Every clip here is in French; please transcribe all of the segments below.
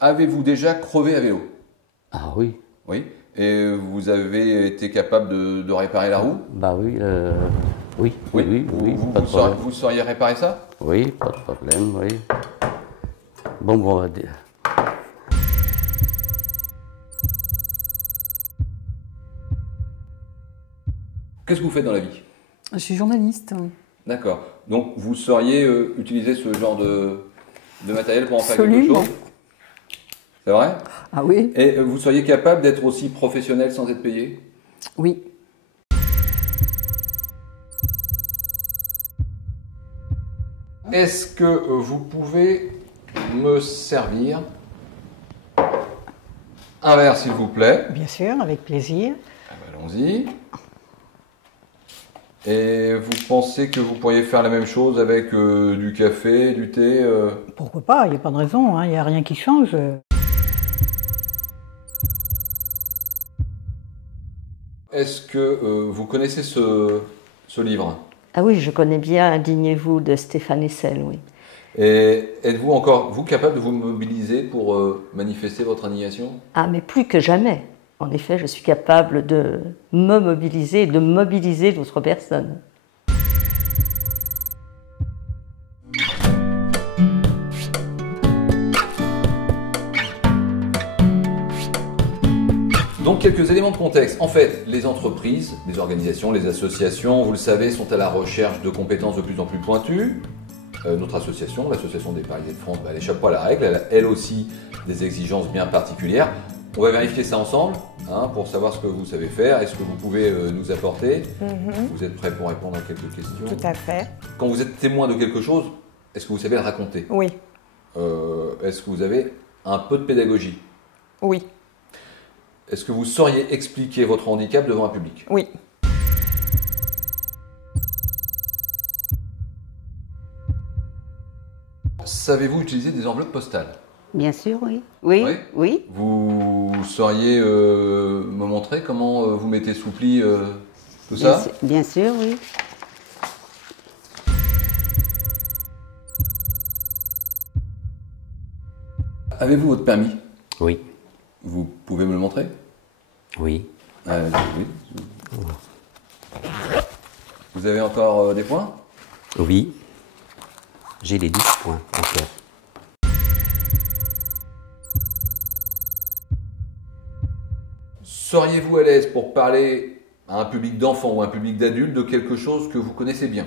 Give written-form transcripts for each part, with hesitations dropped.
Avez-vous déjà crevé à vélo? Ah oui. Oui. Et vous avez été capable de réparer la roue? Bah oui, oui, Oui. oui, oui, Vous, pas de problème. vous sauriez réparer ça? Oui, pas de problème, oui. Bon, on va dire. Qu'est-ce que vous faites dans la vie? Je suis journaliste. D'accord. Donc vous sauriez utiliser ce genre de matériel pour en faire quelque Absolument. chose? C'est vrai? Ah oui? Et vous seriez capable d'être aussi professionnel sans être payé? Oui. Est-ce que vous pouvez me servir un verre, s'il vous plaît? Bien sûr, avec plaisir. Ah bah, allons-y. Et vous pensez que vous pourriez faire la même chose avec du café, du thé Pourquoi pas, il n'y a pas de raison, hein, il n'y a rien qui change. Est-ce que vous connaissez ce livre? Ah oui, je connais bien Indignez-vous de Stéphane Hessel, oui. Et êtes-vous encore, vous, capable de vous mobiliser pour manifester votre indignation? Ah, mais plus que jamais. En effet, je suis capable de me mobiliser et de mobiliser d'autres personnes. Donc, quelques éléments de contexte. En fait, les entreprises, les organisations, les associations, vous le savez, sont à la recherche de compétences de plus en plus pointues. Notre association, l'Association des Parisiens de France, elle n'échappe pas à la règle. Elle a elle aussi des exigences bien particulières. On va vérifier ça ensemble pour savoir ce que vous savez faire et ce que vous pouvez nous apporter. Vous êtes prêts pour répondre à quelques questions? Tout à fait. Quand vous êtes témoin de quelque chose, est-ce que vous savez le raconter? Oui, Est-ce que vous avez un peu de pédagogie? oui, Est-ce que vous sauriez expliquer votre handicap devant un public? oui. Savez-vous utiliser des enveloppes postales? Bien sûr, oui. Oui, Oui. oui. Vous sauriez me montrer comment vous mettez sous pli tout ça? Bien sûr, oui. Avez-vous votre permis? Oui, Vous pouvez me le montrer? oui. Oui. Vous avez encore des points? Oui. J'ai les 10 points encore. Seriez-vous à l'aise pour parler à un public d'enfants ou un public d'adultes de quelque chose que vous connaissez bien?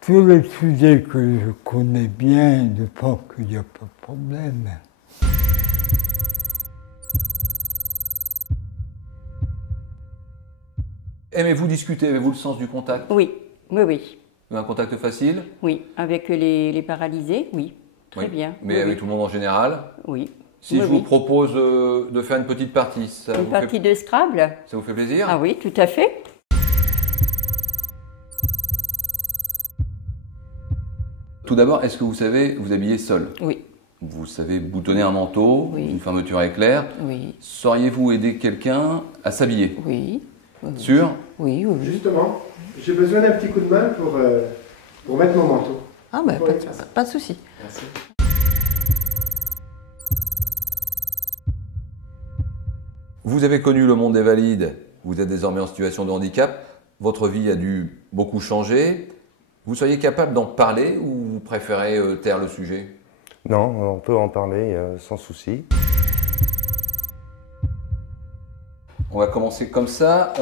Tous les sujets que je connais bien, je pense qu'il n'y a pas de problème. Aimez-vous discuter? Avez-vous le sens du contact? Oui, oui, oui. Un contact facile? Oui, avec les paralysés, oui. Très Oui. bien. Mais oui, avec oui. tout le monde en général? Oui. Si Oui, je vous oui. propose de faire une petite partie, ça Une vous partie fait, de Scrabble? ça vous fait plaisir? Ah oui, tout à fait. Tout d'abord, est-ce que vous savez vous habiller seul? Oui, Vous savez boutonner un manteau, Oui. une fermeture éclair. oui, Sauriez-vous aider quelqu'un à s'habiller? oui. Oui, Sûr? oui, oui. Justement, j'ai besoin d'un petit coup de main pour mettre mon manteau. Ah ben, Oui. pas de souci. Merci. Vous avez connu le monde des valides, vous êtes désormais en situation de handicap, votre vie a dû beaucoup changer. Vous seriez capable d'en parler ou vous préférez taire le sujet? Non, on peut en parler sans souci. On va commencer comme ça.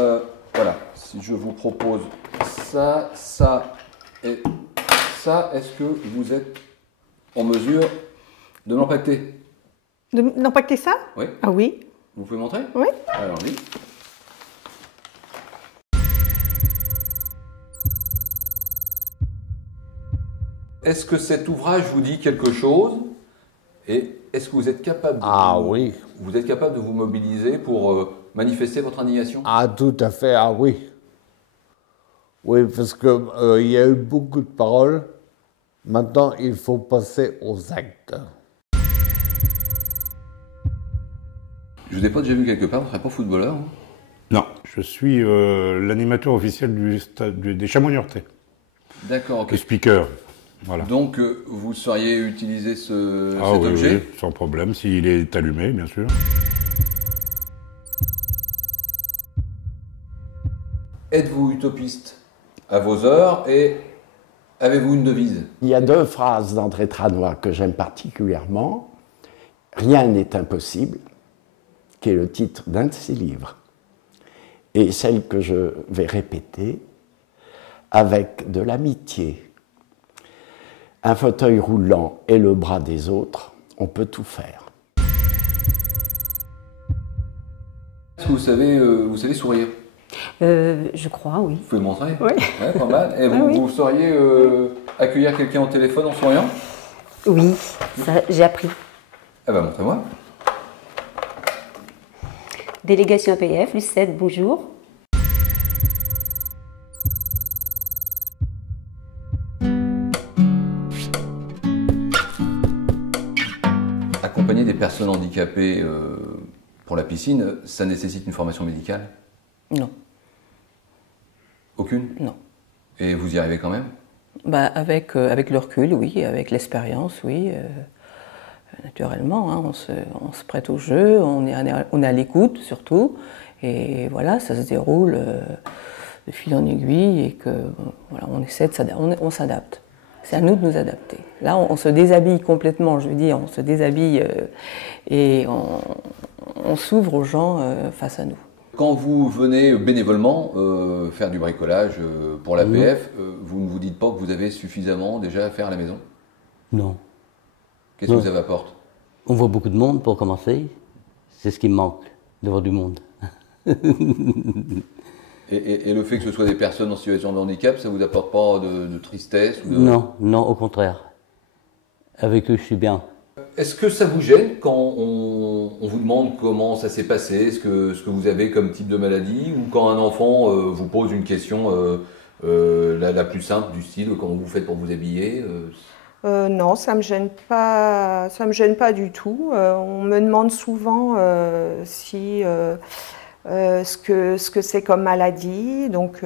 Voilà, si je vous propose ça, ça et ça, est-ce que vous êtes en mesure de m'empacter? D'empacter ça? Oui. Ah oui, Vous pouvez montrer? oui. Allons-y. Est-ce que cet ouvrage vous dit quelque chose? Et est-ce que vous êtes capable Oui. vous êtes capable de vous mobiliser pour manifester votre indignation? Ah, tout à fait, ah oui. Oui, parce que il y a eu beaucoup de paroles. Maintenant, il faut passer aux actes. Je vous ai pas déjà vu quelque part, vous ne serez pas footballeur? Hein? Non, je suis l'animateur officiel des Chamois-Niortais. D'accord, ok. Le speaker. Voilà. Donc, vous sauriez utiliser cet oui, objet oui, sans problème, s'il est allumé, bien sûr. Êtes-vous utopiste à vos heures et avez-vous une devise? Il y a 2 phrases d'André Tranois que j'aime particulièrement. « Rien n'est impossible », qui est le titre d'un de ses livres, et celle que je vais répéter, « Avec de l'amitié, un fauteuil roulant et le bras des autres, on peut tout faire. » Est-ce que vous savez sourire? Je crois, oui. Vous pouvez me montrer? Oui. Ouais, pas mal. Et vous, vous sauriez accueillir quelqu'un au téléphone en souriant? Oui, ça, j'ai appris. Eh ben, montrez-moi. Délégation APF, Lucette, bonjour. Accompagner des personnes handicapées pour la piscine, ça nécessite une formation médicale? Non. Aucune? Non. Et vous y arrivez quand même? Avec le recul, oui, avec l'expérience, oui. Naturellement, hein, on se prête au jeu, on est à l'écoute surtout, et voilà, ça se déroule de fil en aiguille, et que voilà, on essaie de on s'adapte. C'est à nous de nous adapter. Là, on se déshabille complètement, je veux dire, on se déshabille et on s'ouvre aux gens face à nous. Quand vous venez bénévolement faire du bricolage pour l'APF, vous ne vous dites pas que vous avez suffisamment déjà à faire à la maison? Non. Qu'est-ce que ça vous apporte? On voit beaucoup de monde pour commencer. C'est ce qui me manque, de voir du monde. Et le fait que ce soit des personnes en situation de handicap, ça vous apporte pas de tristesse ou de... Non, non, au contraire. Avec eux, je suis bien. Est-ce que ça vous gêne quand on vous demande comment ça s'est passé, ce que vous avez comme type de maladie, ou quand un enfant vous pose une question la plus simple du style comment vous faites pour vous habiller? Non, ça me gêne pas. Ça me gêne pas du tout. On me demande souvent ce que c'est comme maladie. Donc,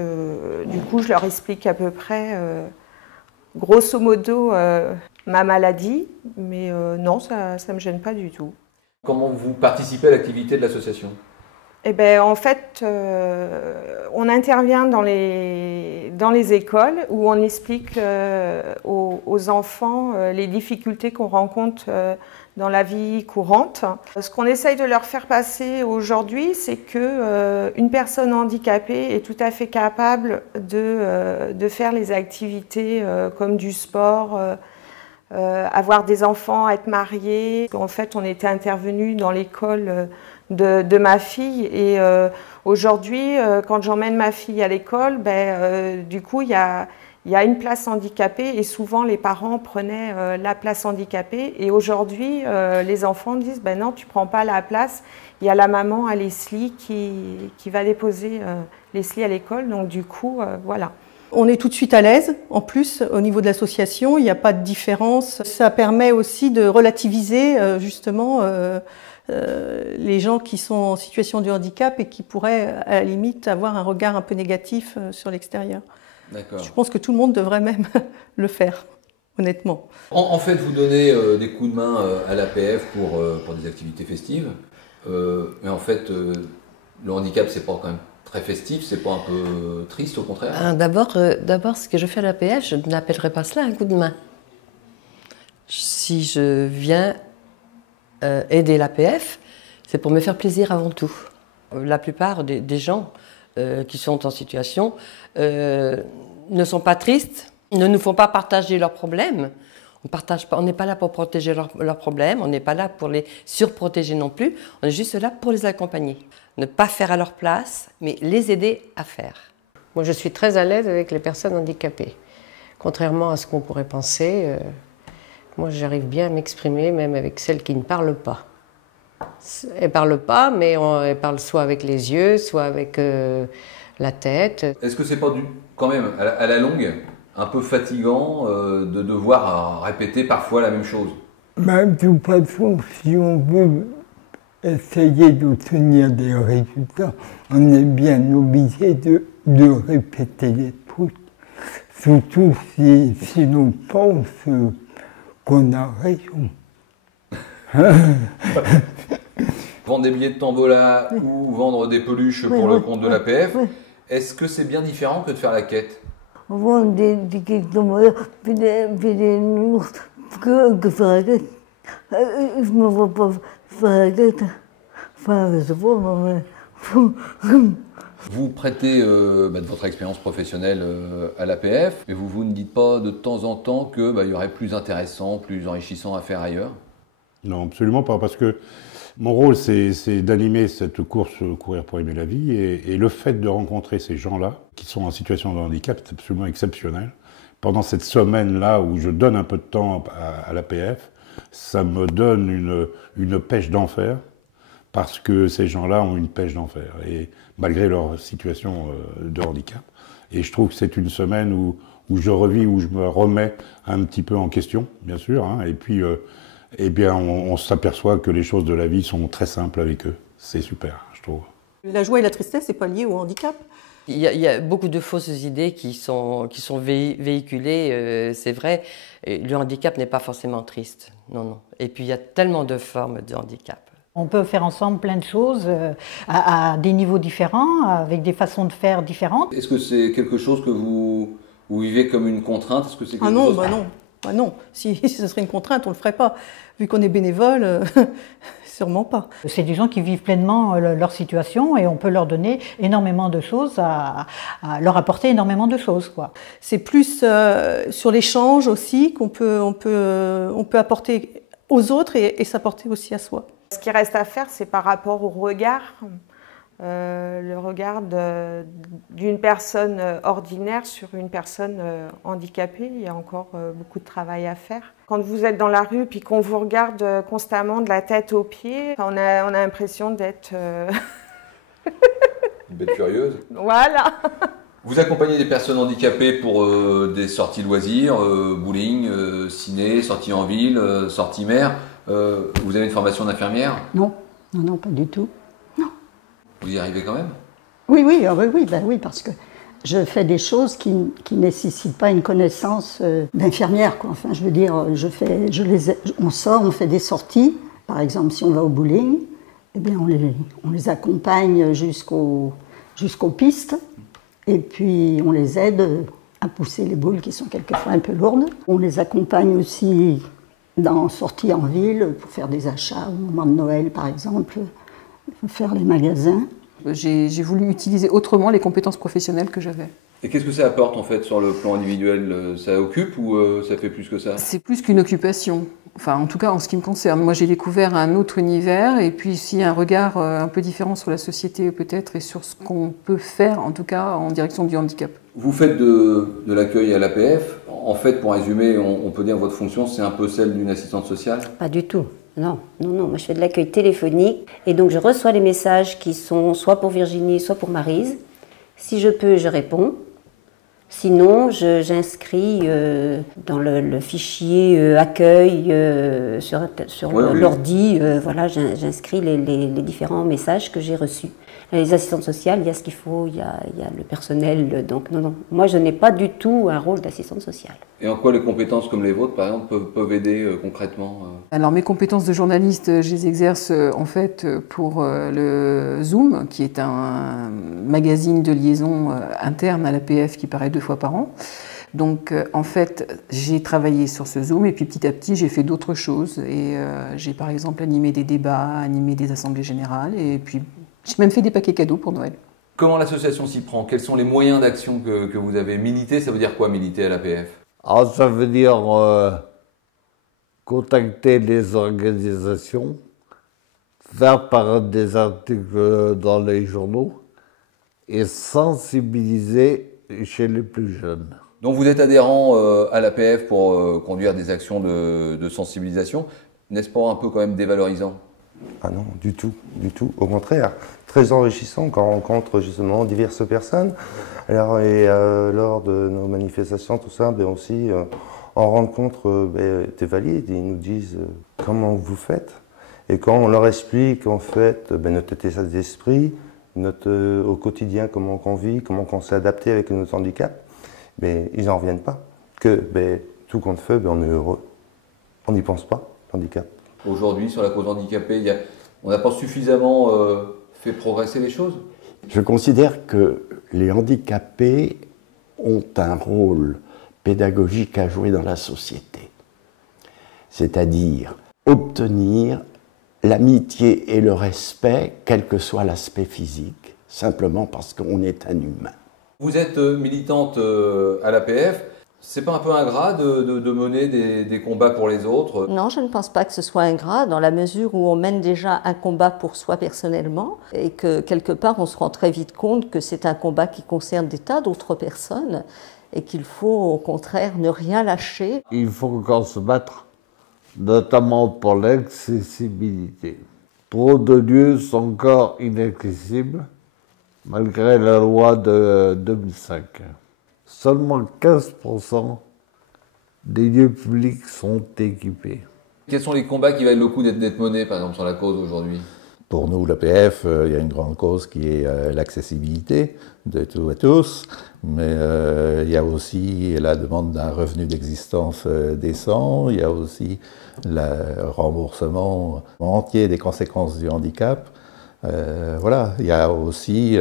du coup, je leur explique à peu près, grosso modo, ma maladie. Mais non, ça me gêne pas du tout. Comment vous participez à l'activité de l'association? Eh bien, en fait, on intervient dans les écoles où on explique aux enfants les difficultés qu'on rencontre dans la vie courante. Ce qu'on essaye de leur faire passer aujourd'hui, c'est qu'une personne handicapée est tout à fait capable de faire les activités comme du sport, avoir des enfants, être mariée. En fait, on était intervenu dans l'école de ma fille, et aujourd'hui, quand j'emmène ma fille à l'école, du coup, il y a une place handicapée, et souvent les parents prenaient la place handicapée, et aujourd'hui, les enfants disent non, tu ne prends pas la place, il y a la maman à Leslie qui va déposer Leslie à l'école, donc du coup, voilà. On est tout de suite à l'aise. En plus, au niveau de l'association, il n'y a pas de différence. Ça permet aussi de relativiser justement les gens qui sont en situation de handicap et qui pourraient, à la limite, avoir un regard un peu négatif sur l'extérieur. D'accord. Je pense que tout le monde devrait même le faire, honnêtement. En fait, vous donnez des coups de main à l'APF pour des activités festives. Mais en fait, le handicap, c'est pas quand même très festif, c'est pas un peu triste au contraire? D'abord, ce que je fais à l'APF, je n'appellerais pas cela un coup de main. Si je viens aider l'APF, c'est pour me faire plaisir avant tout. La plupart des gens qui sont en situation ne sont pas tristes, ne nous font pas partager leurs problèmes. On n'est pas là pour protéger leurs problèmes, on n'est pas là pour les surprotéger non plus, on est juste là pour les accompagner. Ne pas faire à leur place, mais les aider à faire. Moi, je suis très à l'aise avec les personnes handicapées. Contrairement à ce qu'on pourrait penser, moi, j'arrive bien à m'exprimer, même avec celles qui ne parlent pas. Elles ne parlent pas, mais elles parlent soit avec les yeux, soit avec la tête. Est-ce que c'est pas quand même, à la longue, un peu fatigant de devoir répéter parfois la même chose? De toute façon, si on veut essayer d'obtenir des résultats, on est bien obligé de répéter les trucs. Surtout si l'on pense qu'on a raison. Vendre des billets de tombola ou vendre des peluches pour le compte de l'APF, est-ce que c'est bien différent que de faire la quête? On vend des billets de tombola, puis des nounours, que faire la quête. Je ne me vois pas faire la quête. Enfin, je sais pas, Vous prêtez de votre expérience professionnelle à l'APF, mais vous ne dites pas de temps en temps qu'il y aurait plus intéressant, plus enrichissant à faire ailleurs? Non, absolument pas, parce que mon rôle, c'est d'animer cette course Courir pour aimer la vie, et le fait de rencontrer ces gens-là, qui sont en situation de handicap, c'est absolument exceptionnel. Pendant cette semaine-là où je donne un peu de temps à l'APF, ça me donne une pêche d'enfer, parce que ces gens-là ont une pêche d'enfer, et malgré leur situation de handicap. Et je trouve que c'est une semaine où je revis, où je me remets un petit peu en question, bien sûr, hein, et puis eh bien, on s'aperçoit que les choses de la vie sont très simples avec eux. C'est super, je trouve. La joie et la tristesse, c'est pas lié au handicap. Il y a beaucoup de fausses idées qui sont véhiculées, c'est vrai. Et le handicap n'est pas forcément triste, non, non. Et puis il y a tellement de formes de handicap. On peut faire ensemble plein de choses à des niveaux différents, avec des façons de faire différentes. Est-ce que c'est quelque chose que vous vivez comme une contrainte? Est-ce que c'est quelque non, chose... non. Ah non, si ce serait une contrainte, on ne le ferait pas. Vu qu'on est bénévole, sûrement pas. C'est des gens qui vivent pleinement leur situation et on peut leur donner énormément de choses, à leur apporter énormément de choses, quoi. C'est plus sur l'échange aussi qu'on peut apporter aux autres et s'apporter aussi à soi. Ce qui reste à faire, c'est par rapport au regard. Le regard d'une personne ordinaire sur une personne handicapée, il y a encore beaucoup de travail à faire. Quand vous êtes dans la rue puis qu'on vous regarde constamment de la tête aux pieds, on a l'impression d'être... Une bête curieuse. Voilà. Vous accompagnez des personnes handicapées pour des sorties loisirs, bowling, ciné, sorties en ville, sorties mer. Vous avez une formation d'infirmière? Non, non, pas du tout. Vous y arrivez quand même? Oui, parce que je fais des choses qui ne nécessitent pas une connaissance d'infirmière, quoi. Enfin, je veux dire, on sort, on fait des sorties. Par exemple, si on va au bowling, eh bien, on les accompagne jusqu'aux pistes, et puis on les aide à pousser les boules qui sont quelquefois un peu lourdes. On les accompagne aussi dans sorties en ville pour faire des achats au moment de Noël, par exemple. Faire les magasins. J'ai voulu utiliser autrement les compétences professionnelles que j'avais. Et qu'est-ce que ça apporte en fait sur le plan individuel? Ça occupe ou ça fait plus que ça? C'est plus qu'une occupation. Enfin, en tout cas, en ce qui me concerne. Moi, j'ai découvert un autre univers et puis aussi un regard un peu différent sur la société peut-être et sur ce qu'on peut faire, en tout cas, en direction du handicap. Vous faites de l'accueil à l'APF. En fait, pour résumer, on peut dire que votre fonction, c'est un peu celle d'une assistante sociale? Pas du tout. Non. Moi, je fais de l'accueil téléphonique et donc je reçois les messages qui sont soit pour Virginie, soit pour Maryse. Si je peux, je réponds. Sinon, j'inscris dans le fichier accueil sur l'ordi. Voilà, j'inscris les différents messages que j'ai reçus. Les assistantes sociales, il y a ce qu'il faut, il y a le personnel. Donc non, moi je n'ai pas du tout un rôle d'assistante sociale. Et en quoi les compétences comme les vôtres, par exemple, peuvent aider concrètement? Alors mes compétences de journaliste, je les exerce en fait pour le Zoom, qui est un magazine de liaison interne à l'APF qui paraît 2 fois par an. Donc en fait, j'ai travaillé sur ce Zoom et puis petit à petit, j'ai fait d'autres choses. Et j'ai par exemple animé des débats, animé des assemblées générales et puis j'ai même fait des paquets cadeaux pour Noël. Comment l'association s'y prend? Quels sont les moyens d'action que vous avez? Militer, ça veut dire quoi, militer à l'APF? Ça veut dire contacter les organisations, faire paraître des articles dans les journaux et sensibiliser chez les plus jeunes. Donc vous êtes adhérent à l'APF pour conduire des actions de sensibilisation. N'est-ce pas un peu quand même dévalorisant? Ah non, du tout. Au contraire, très enrichissant quand on rencontre justement diverses personnes. Alors, lors de nos manifestations, tout ça, aussi, on rencontre des valides, ils nous disent comment vous faites. Et quand on leur explique en fait notre état d'esprit, au quotidien comment on vit, comment on s'est adapté avec notre handicap, mais ils n'en reviennent pas. Que tout compte fait, on est heureux. On n'y pense pas, handicap. Aujourd'hui, sur la cause handicapée, on n'a pas suffisamment fait progresser les choses? Je considère que les handicapés ont un rôle pédagogique à jouer dans la société. C'est-à-dire obtenir l'amitié et le respect, quel que soit l'aspect physique, simplement parce qu'on est un humain. Vous êtes militante à l'APF. C'est pas un peu ingrat de mener des combats pour les autres? Non, je ne pense pas que ce soit ingrat, dans la mesure où on mène déjà un combat pour soi personnellement et que quelque part on se rend très vite compte que c'est un combat qui concerne des tas d'autres personnes et qu'il faut au contraire ne rien lâcher. Il faut encore se battre, notamment pour l'accessibilité. Trop de lieux sont encore inaccessibles, malgré la loi de 2005. Seulement 15% des lieux publics sont équipés. Quels sont les combats qui valent le coup d'être menés, par exemple, sur la cause aujourd'hui? Pour nous, l'APF, il y a une grande cause qui est l'accessibilité de tout à tous, mais il y a aussi la demande d'un revenu d'existence décent, il y a aussi le remboursement entier des conséquences du handicap. Voilà, il y a aussi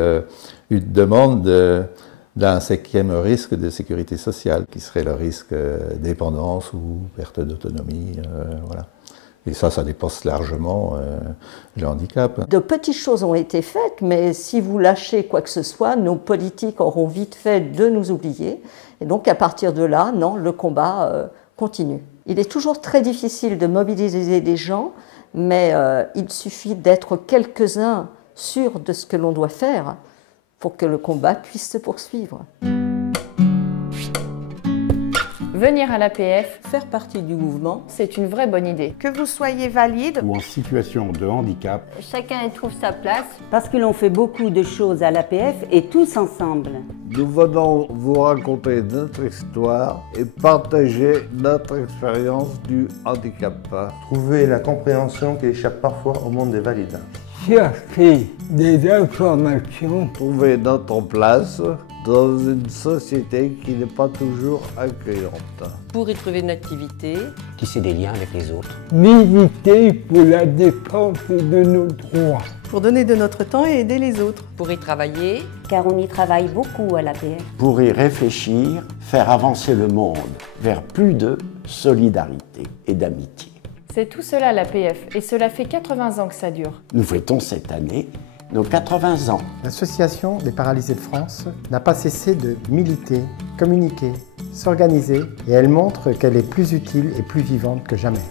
une demande d'un 5e risque de sécurité sociale, qui serait le risque dépendance ou perte d'autonomie. Voilà. Et ça dépasse largement le handicap. De petites choses ont été faites, mais si vous lâchez quoi que ce soit, nos politiques auront vite fait de nous oublier. Et donc à partir de là, non, le combat continue. Il est toujours très difficile de mobiliser des gens, mais il suffit d'être quelques-uns sûrs de ce que l'on doit faire pour que le combat puisse se poursuivre. Venir à l'APF, faire partie du mouvement, c'est une vraie bonne idée. Que vous soyez valide ou en situation de handicap, chacun y trouve sa place. Parce que l'on fait beaucoup de choses à l'APF et tous ensemble. Nous venons vous raconter notre histoire et partager notre expérience du handicap. Trouver la compréhension qui échappe parfois au monde des valides. Chercher des informations. Trouver notre place dans une société qui n'est pas toujours accueillante. Pour y trouver une activité. Tisser des liens avec les autres. Militer pour la défense de nos droits. Pour donner de notre temps et aider les autres. Pour y travailler. Car on y travaille beaucoup à l'APF. Pour y réfléchir, faire avancer le monde vers plus de solidarité et d'amitié. C'est tout cela l'APF, et cela fait 80 ans que ça dure. Nous fêtons cette année nos 80 ans. L'Association des paralysés de France n'a pas cessé de militer, communiquer, s'organiser, et elle montre qu'elle est plus utile et plus vivante que jamais.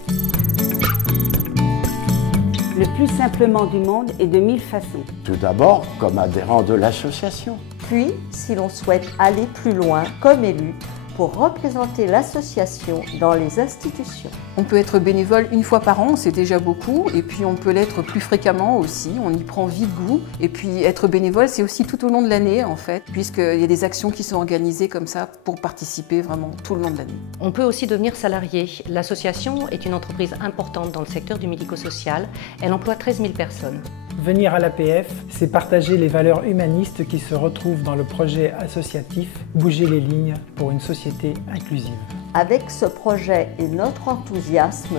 Le plus simplement du monde et de 1000 façons. Tout d'abord comme adhérent de l'association. Puis, si l'on souhaite aller plus loin comme élu, pour représenter l'association dans les institutions. On peut être bénévole une fois par an, c'est déjà beaucoup, et puis on peut l'être plus fréquemment aussi, on y prend vite goût. Et puis être bénévole, c'est aussi tout au long de l'année en fait, puisqu'il y a des actions qui sont organisées comme ça pour participer vraiment tout le long de l'année. On peut aussi devenir salarié. L'association est une entreprise importante dans le secteur du médico-social. Elle emploie 13 000 personnes. Venir à l'APF, c'est partager les valeurs humanistes qui se retrouvent dans le projet associatif Bouger les lignes pour une société inclusive. Avec ce projet et notre enthousiasme,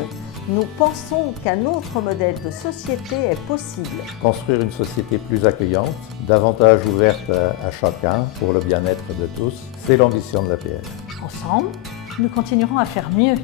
nous pensons qu'un autre modèle de société est possible. Construire une société plus accueillante, davantage ouverte à chacun pour le bien-être de tous, c'est l'ambition de l'APF. Ensemble, nous continuerons à faire mieux.